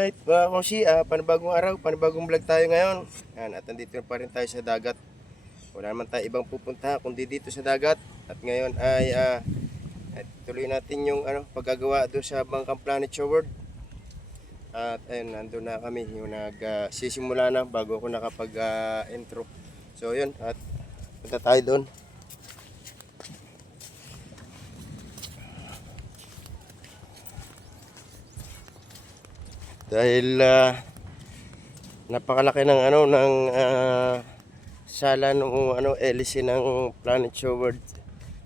Alright, mga kosi, panibagong araw, panibagong vlog tayo ngayon. Yan, at nandito na pa rin tayo sa dagat. Wala naman tayo ibang pupunta kundi dito sa dagat. At ngayon ay tuloy natin yung paggagawa doon sa Bangkang Planet Show World. At ayun, nandun na kami, yung nagsisimula na bago ako nakapag-intro. So yun, at punta tayo doon. Dahil napakalaki ng sala ng hélice ng Planet Show World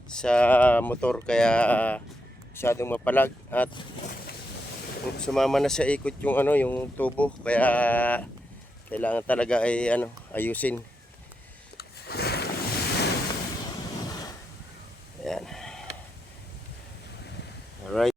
sa motor, kaya masyadong mapalag at sumama na sa ikot yung yung tubo, kaya kailangan talaga ay ayusin. Ayan. Alright.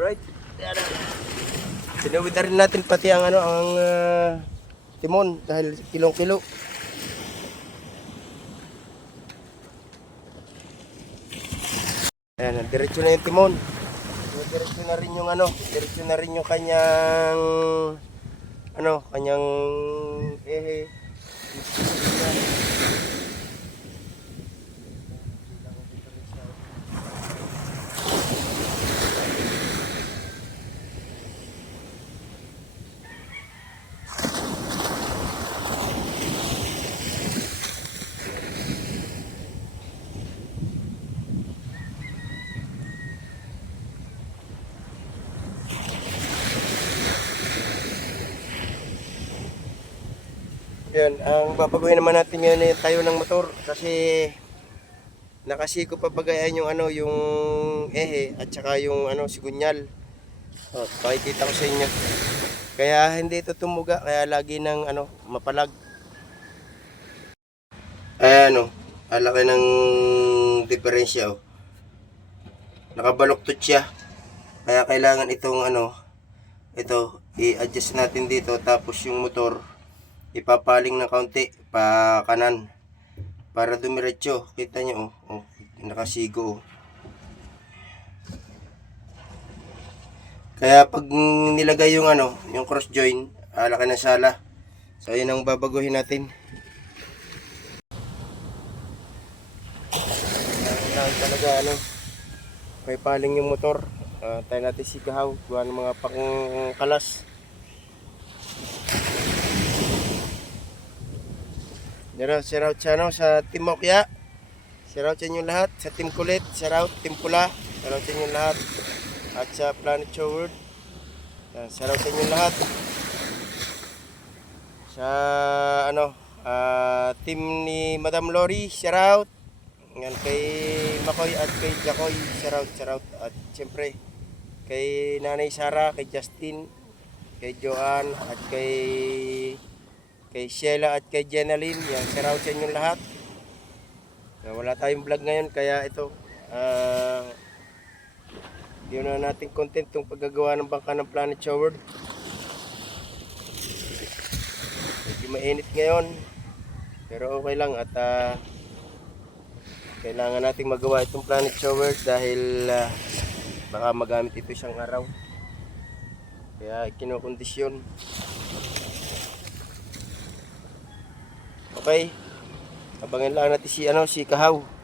Right. Tinawid na rin natin pati ang timon dahil kilong-kilo. Ayan, diretso na yung timon. Diretso na rin yung diretso na rin yung kanyang kanyang ehe. Yan, ang babaguhin naman natin ngayon ay tayo ng motor kasi nakasiko pa bagayan yung yung ehe at saka yung sigunyal. Pakikita ko sa inyo. Kaya hindi ito tumuga, kaya lagi ng mapalag. Ayan alaki ng diferensya Nakabaluktot siya. Kaya kailangan itong ito i-adjust natin dito, tapos yung motor ipapaling ng kaunti pa kanan para dumiretso. Kita nyo nakasigo Kaya pag nilagay yung yung cross joint, laki ng sala. So yun ang babaguhin natin. Kailangan talaga may paling yung motor. Tayo natin si gahaw, gawa ng mga pangkalas. Shout out sa Team Mokya. Shout out sa inyo lahat. Sa Team Kulit, shout out Team Pula. Shout out sa inyo lahat. At sa Planet Show World, shout out sa inyo lahat. Sa team ni Madam Lori, shout out. Ngayon kay Makoy at kay Jacoy, shout out. At siyempre kay Nanay Sara, kay Justin, kay Joanne, at kay Sheila at kay Jenaline. Yan, shout out sa inyong lahat. Wala tayong vlog ngayon, kaya ito yun na nating content yung paggagawa ng bangka ng Planet Show World. Medyo mainit ngayon, pero okay lang, at kailangan nating magawa itong Planet Show World dahil baka magamit ito isang araw, kaya kinokondisyon. Okay, abangan lang natin si Kahaw.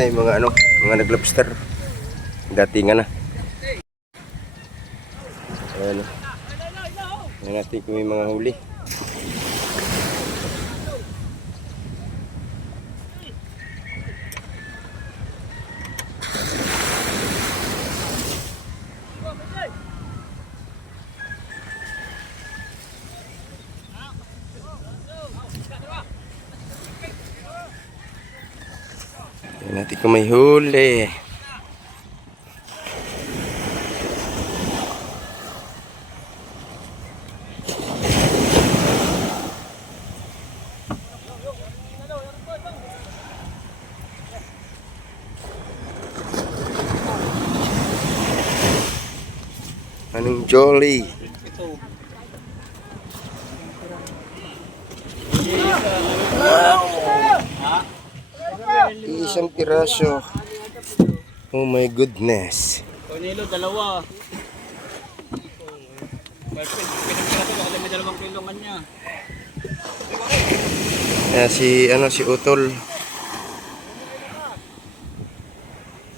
na yung mga ano, mga naglobster. Datingan na. Ayan. Ayan natin kung may mga huli. Ayan natin kung may huli. Anong jolly? Isang piraso. Oh my goodness. Nilo, dalawa. May 2 kilongan niya. Ayan, si Utol.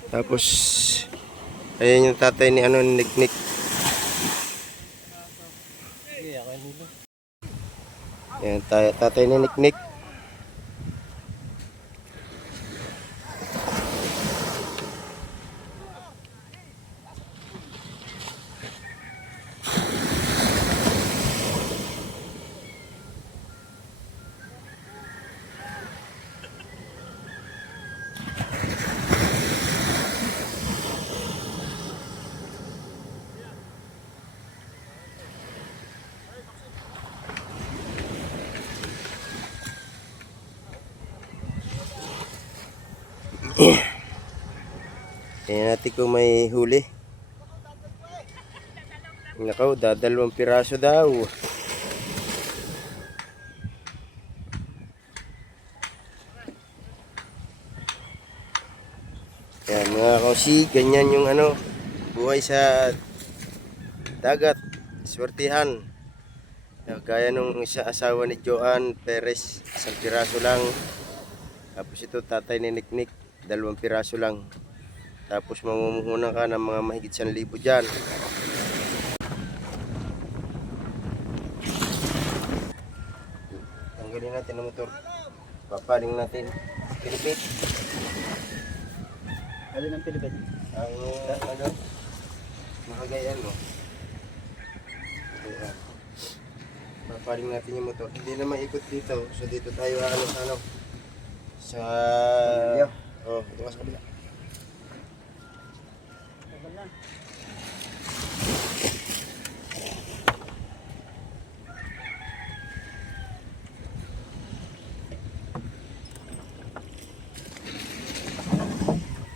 Tapos ayan yung tatay ni Niknik. Ayan, tatay ni Niknik. Tingnan natin kung may huli. Nakaw, 2 piraso daw. Yan mga kausi, ganyan yung buhay sa dagat. Swertihan. Gaya nung isa asawa ni Joan Perez, 1 piraso lang. Tapos ito tatay ni Niknik, 2 piraso lang. Tapos mamumuhunan ka ng mga mahigit 1,000 dyan. Tanggalin natin ang motor. Papaling natin. Pilipit. Alin ang Pilipit? Ang makagayan mo. Ayan. Papaling natin yung motor. Hindi na maikot dito. So dito tayo sa oh, ito ka sa kabila.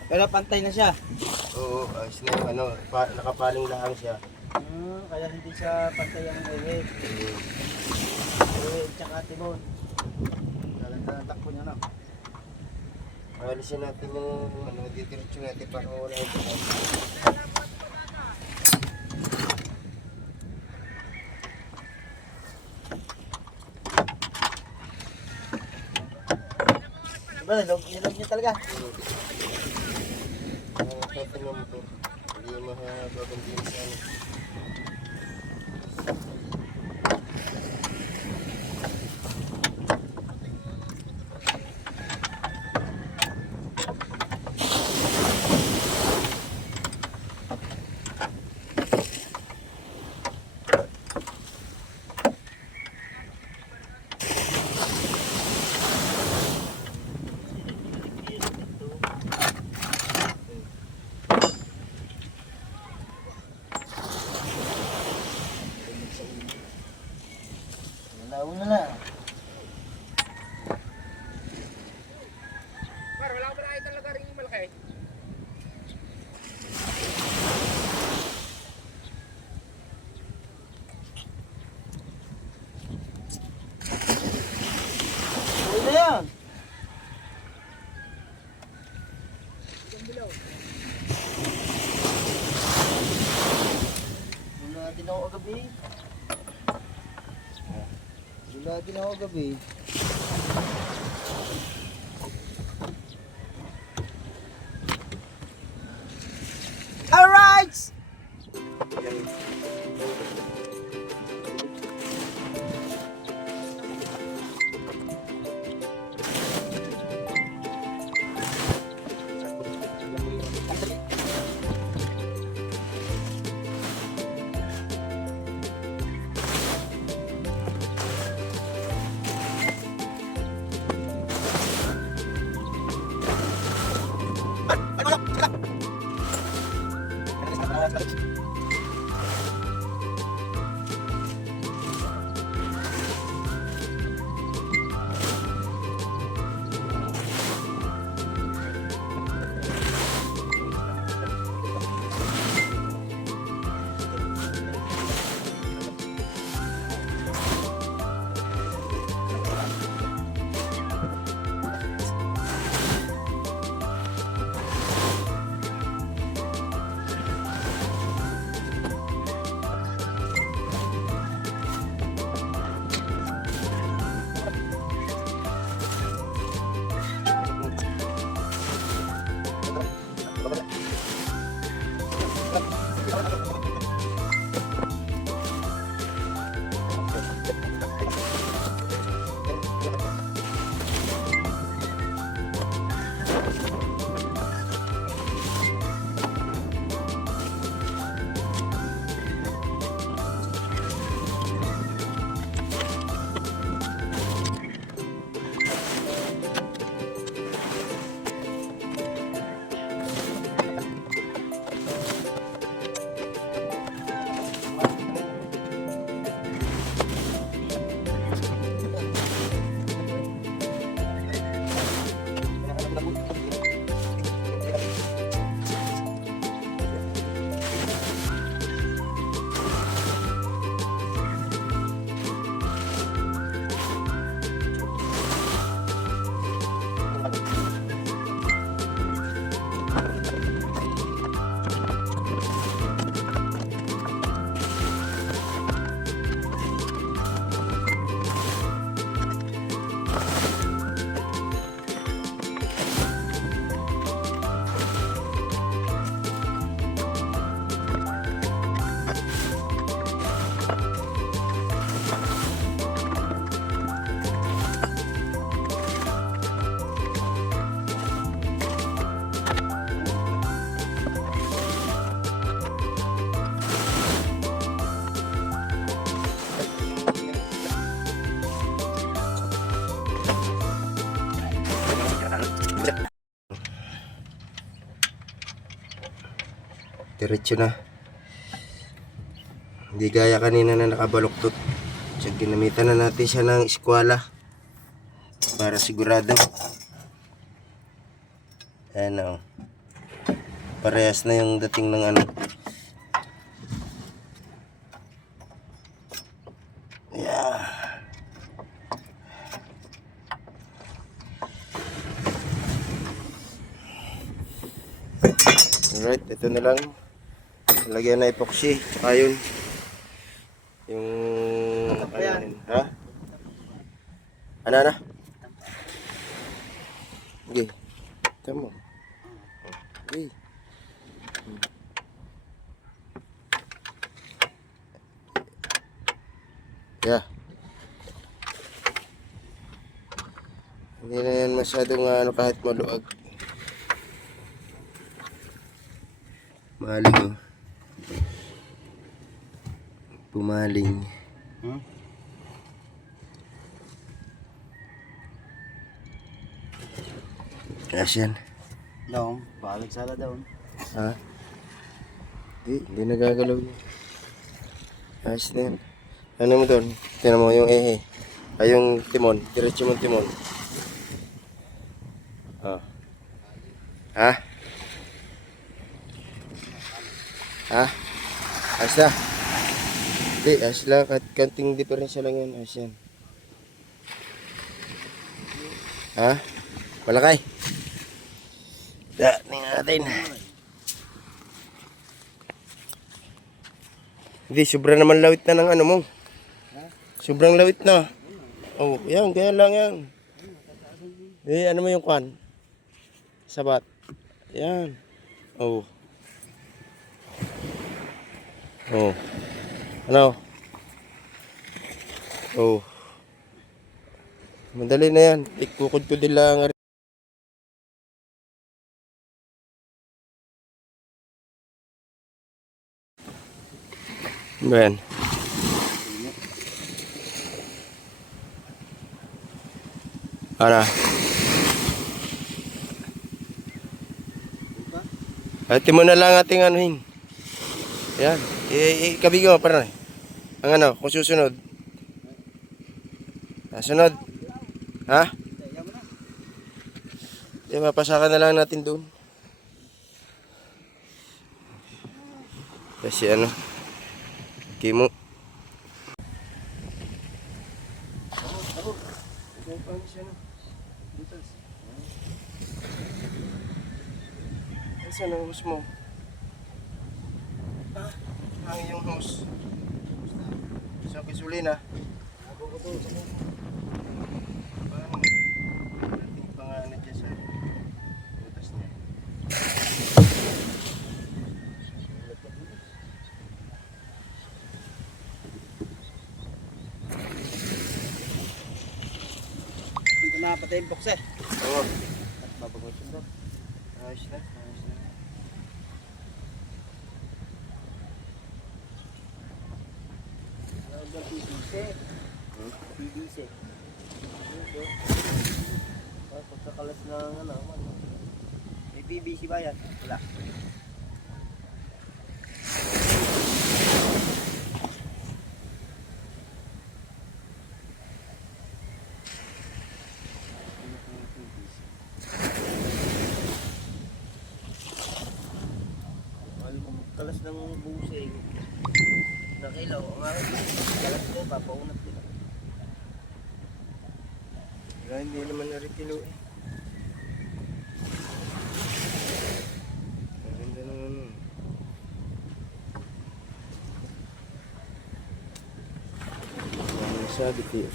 Pero pantay na siya. Oo, ayos na yung nakapaling lang siya. Kaya hindi siya pantay ang ehit. Ehit tsaka timon. Takbo niya na. Alisin natin yung didiretso natin para wala yung bukas. Diba, nilog niya talaga. Natin yung motor. Hindi yung mahagabang din sa Nauna na. Par, wala ko ba nakita talaga rin yung malaki? Uy na yan. Wala din ako kagabi. Wala din ako kagabi. Diretso na. Hindi gaya kanina na nakabaluktot. So, ginamitan na natin siya ng eskwala para sigurado. Ayan o. Parehas na yung dating ng ano. Yeah. Alright, ito na lang. Lagyan na epoxy. Tsaka yun. Yung... Ano yan? Ha? Ano na? Sige. Tama. Sige. Yeah. Hindi na yan masyadong ano kahit maluag. Maling oh. Pumaling. Asyan. Daw, palag sala daw. Ha? Hindi nagagalaw yun. Ayos na yan. Ano mo doon? Tinan mo yung ehe. Ay yung timon. Diretso mo timon. Oh. Ha? Ha? Ayos na. Hindi, ayos lang. Kahit kanting diferensya lang yan. Ayos yan. Ha? Malakay. Tingnan natin. Hindi, sobrang naman lawit na ng ano mo. Sobrang lawit na. Oh, yan, kaya lang yan. Ano mo yung kwan? Sabat. Yan. Oh. Oh. Ano? Oh. Madali na yan. Ikukod ko din lang. Ba yan? Ano? Ati mo na lang ating anuhin. Yan. Ikabigay mo para na. Ang ano, kung susunod. Sunod. Ha? Di mapasakan na lang natin doon. Kasi ano. Kimo. Saan ang hose mo? Ah, hangin yung hose. Sa gasolina. Parang dating pa nga na dyan sa butas niya. Dito na patay yung box eh. Oo. At babagos yung box. Ayos na. Ayos na. PVC. Pagkakalas ng ano, may PVC ba yan? Wala. Kalas ng busing. Nakilaw. Ang aking kalas ko, papaunat nila. Wala, hindi naman naritilo eh. Maganda ng ano. Ano masabi tiyo?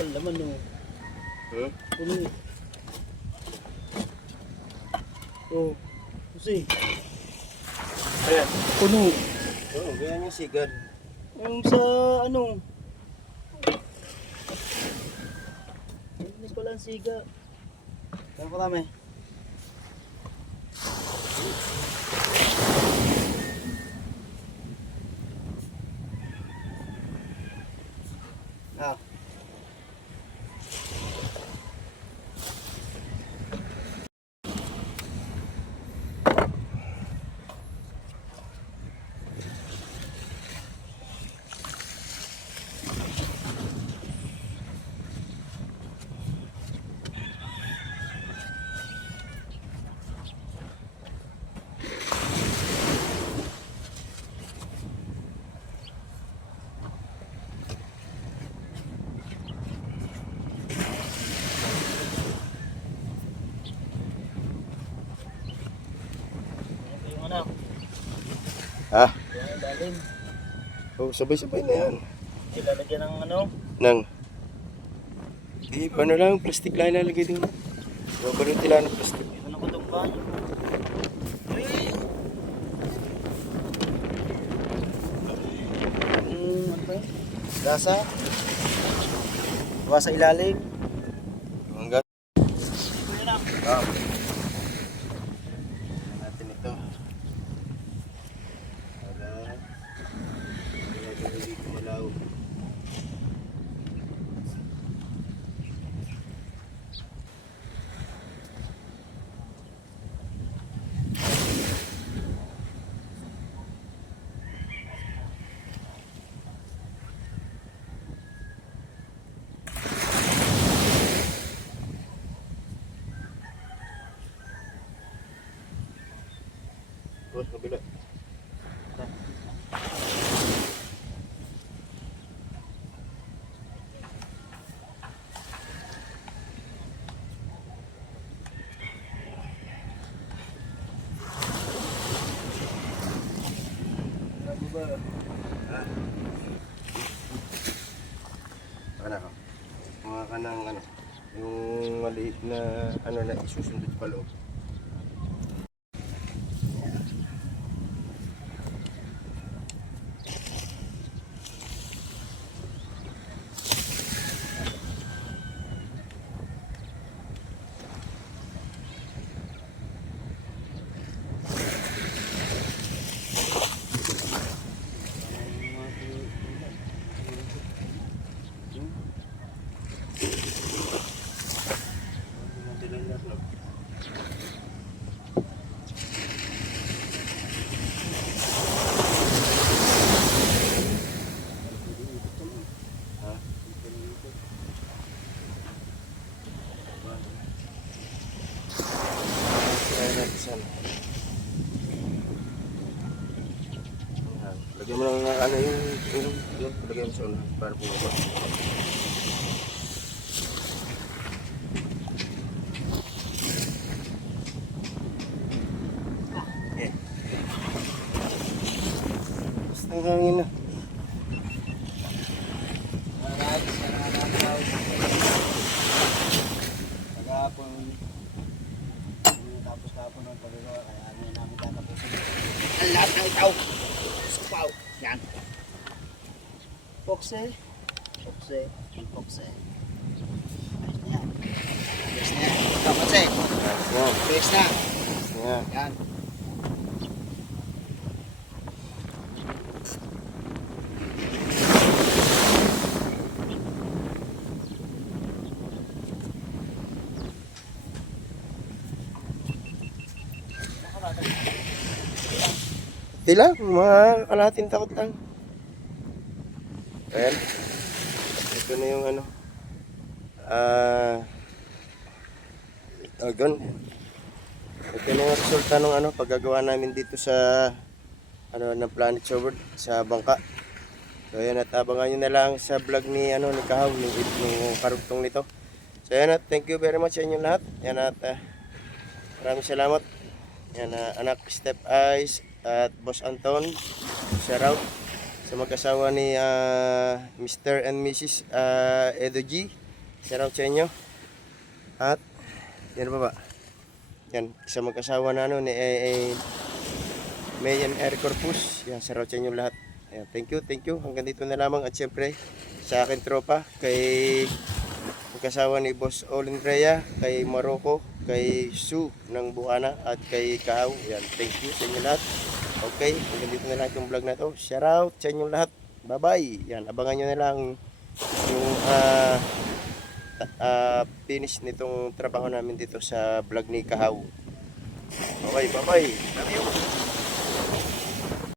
Ang laman no. Hmm? Puno. Oh. Kasi. Ayan. Puno. Oo, ganyan yung sigad. Yung sa ano. Hindi pala ang siga. Saan karami? Ah. Ito yung ano. Ha? Yung ilalim. Oh, sabay-sabay na yan. Ilalagyan ng ano. Nang. Ano lang, plastic lang ilalagay din. Babalot nila ng plastic. Ito na kutong pa. Ano ba yun? Gasa. Gawa sa ilalim. Hanggang. Ito yun ah. Ah. Natin ito. Para hindi kumalaw. Oh, kabila. Ano ba? Ano ka? Mga ka ng ano, yung maliit na ano na isusundot pa loob. Try natin sana. Ayan. Lagyan mo lang ano yung lagyan mo sa unahan para bumaba. Okay. Basta ang hangin na. Pagkahapon, tapos kahapon ng pagkagawa, kaya ngayon namin tatapusin. Ang lahat ng itaw! Supaw! Yan! Pokse! Pokse! Ang pokse! Ayos na yan! Ayos na yan! Ito, pokse! Ayan. Ayos na! Ayan. Yan! Di lang, mga kalahating takot lang. Ayan. Ito na yung ano. Tawag. Ito na yung resulta ng ano, paggagawa namin dito sa ano, ng Planet Showboard sa bangka. So ayan, at abangan nyo na lang sa vlog ni ano ni Kahaw, ng karugtong nito. So ayan, at thank you very much sa inyong lahat. Yan, at maraming salamat. Yan, anak Step Eyes at Boss Anton, shout out sa mag-asawa ni Mr. and Mrs. Edo G. Shout out sa inyo. At yan ba ba? Yan, sa mag-asawa na ano ni May and Eric Corpus. Yan, shout out sa inyo lahat. Ayan, thank you, thank you. Hanggang dito na lamang. At syempre, sa akin tropa, kay mag-asawa ni Boss Olin Rhea, kay Maroko, kay Sue ng Buana, at kay Kahaw. Yan, thank you sa inyo lahat. Okay, hanggang dito na lang itong vlog na to. Shout out sa inyo lahat. Bye-bye. Yan, abangan nyo na lang yung finish nitong trabaho namin dito sa vlog ni Kahaw. Okay, bye-bye. Love you.